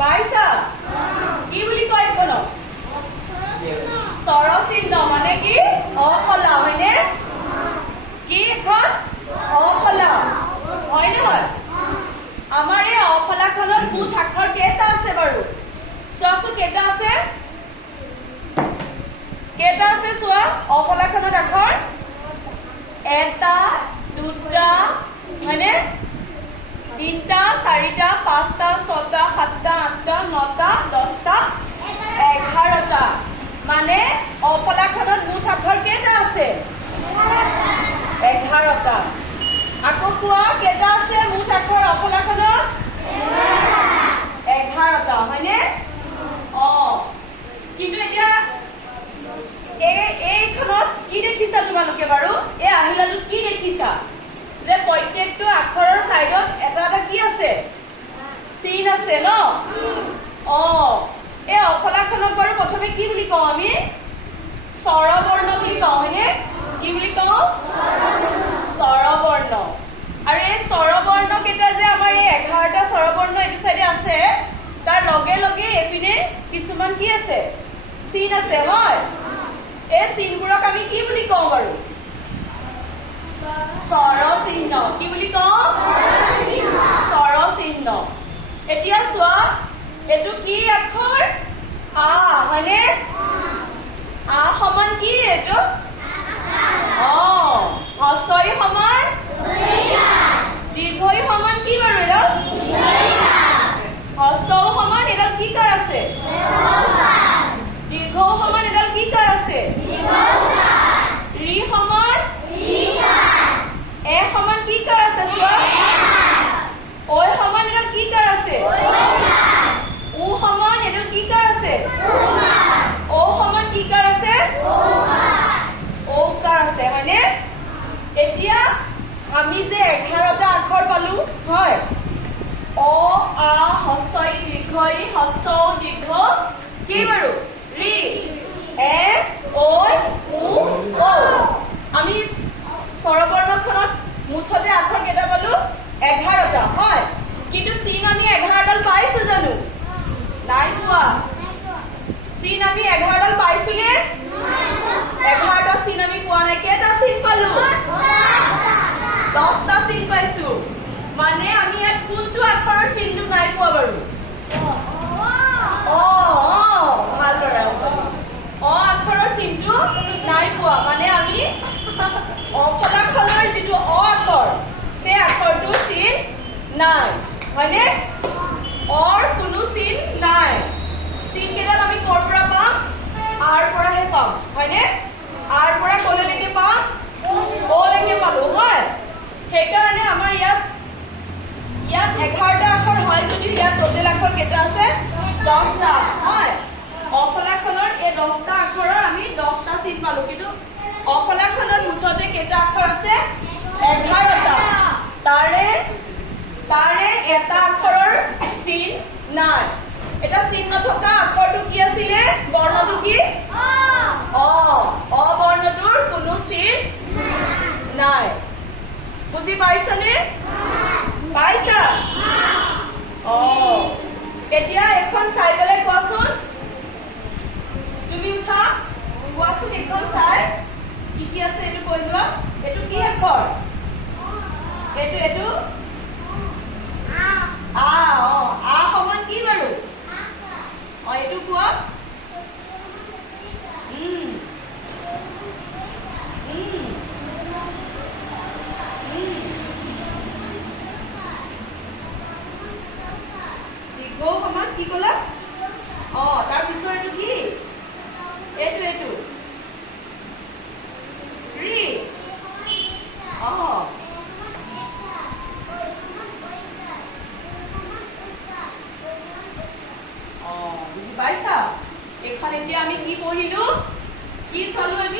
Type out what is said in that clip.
পাইছা কি বুলি কয় কোন স্বৰচিহ্ন মানে কি অফলা হয়নে কি এখন অফলা হয় নহয় আমাৰ এই অফলাখনত মুঠ আখৰ কেইটা আছে বাৰু চোৱাচোন কেইটা আছে চোৱা অফলাখনত আখৰ এটা দুটা হয়নে তিনটা চাৰিটা পাঁচটা ছটা সাতটা আঠটা নটা দহটা 11টা মানে অফলাখনত মুঠ আখৰ কেইটা আছে 11টা আকৌ কোৱা কেইটা আছে মুঠ আখৰ অফলাখনত 11টা হয়নে কিন্তু এতিয়া এইখনত কি দেখিছা তোমালোকে বাৰু এই আহিলাটো কি দেখিছা যে প্ৰত্যেকটো আখৰৰ সাইডত এটা এটা কি আছে চিন আছে ন এই অফলাখনক বাৰু প্ৰথমে কি বুলি কওঁ আমি স্বৰবৰ্ণ বুলি কওঁ হয়নে কি বুলি কওঁ স্বৰবৰ্ণ আৰু এই স্বৰবৰ্ণ কেইটা যে আমাৰ এই 11টা স্বৰবৰ্ণ এইটো সাইডে আছে তাৰ লগে লগে এপিনে কিছুমান কি আছে চিন আছে হয় এই চিনবোৰক আমি কি বুলি কওঁ বাৰু স্বৰচিহ্ন কি বুলি কওঁ স্বৰচিহ্ন এতিয়া চোৱা এটো কি আখৰ আ হয়নে আ সমান কি এটো হস্ৰই সমান দীৰ্ঘই সমান কি বাৰু এটো হস্ৰ সমান এডাল কি কাৰ আছে দীৰ্ঘ সমান এডাল কি কাৰ আছে ৰি সমান এ সমান কি কাৰ আছে চোৱা ঐ সমান এডাল কি কাৰ আছে উ সমান এডাল কি কাৰ আছে ও সমান কি কাৰ আছে ঔকাৰ আছে হয়নে এতিয়া আমি যে 11টা আখৰ পালো হয় অ আ হস্ৰই দীৰ্ঘই হস্ৰ দীৰ্ঘ কি বাৰু ৰি এ ঐ উ ঔ আমি স্বৰবৰ্ণখনত মুঠতে আখৰ কেইটা পালো 11টা হয় কিন্তু চিন আমি 11ডাল পাইছো জানো নাই পোৱা চিন আমি 11ডাল পাইছো নে 11টা চিন আমি পোৱা নাই কেইটা চিন পালো 10টা চিন পাইছো মানে আমি ইয়াত কোনটো আখৰৰ চিনটো নাই পোৱা বাৰু ভাল কৰা আছে আখৰৰ চিনটো নাই পোৱা মানে আমি অফলাখনৰ যিটো আখৰ সেই আখৰটোৰ চিন নাই হয়নে কোনো চিন নাই চিন কেইডাল আমি ক'ৰ পৰা পাম আৰ পৰাহে পাম হয়নে আৰ পৰা কলৈকে পাম অলৈকে পালো হয় সেইকাৰণে আমাৰ ইয়াত 11টা আখৰ হয় যদি ইয়াত টোটেল আখৰ কেইটা আছে 10টা হয় অফলাখনৰ এই 10টা আখৰৰ আমি 10টা চিন পালো কিন্তু অফলাখনত মুঠতে কেইটা আখৰ আছে 11টা তাৰে এটা আখৰৰ চিন নাই এটা চিন নথকা আখৰটো কি আছিলে বৰ্ণটো কি বৰ্ণটোৰ কোনো চিন নাই বুজি পাইছানে পাইছা এতিয়া এখন চাই পেলাই কোৱাচোন তুমি উঠা কোৱাচোন এখন চাই কি আছে এইটো কৈ যোৱা এইটো কি আখৰ এইটো আ সমান কি বাৰু এইটো কোৱা দীৰ্ঘ সমান কি ক'লা তাৰ পিছত এইটো কি এইটো ৰি বুজি পাইছা এখন এতিয়া আমি কি পঢ়িলো কি চালো আমি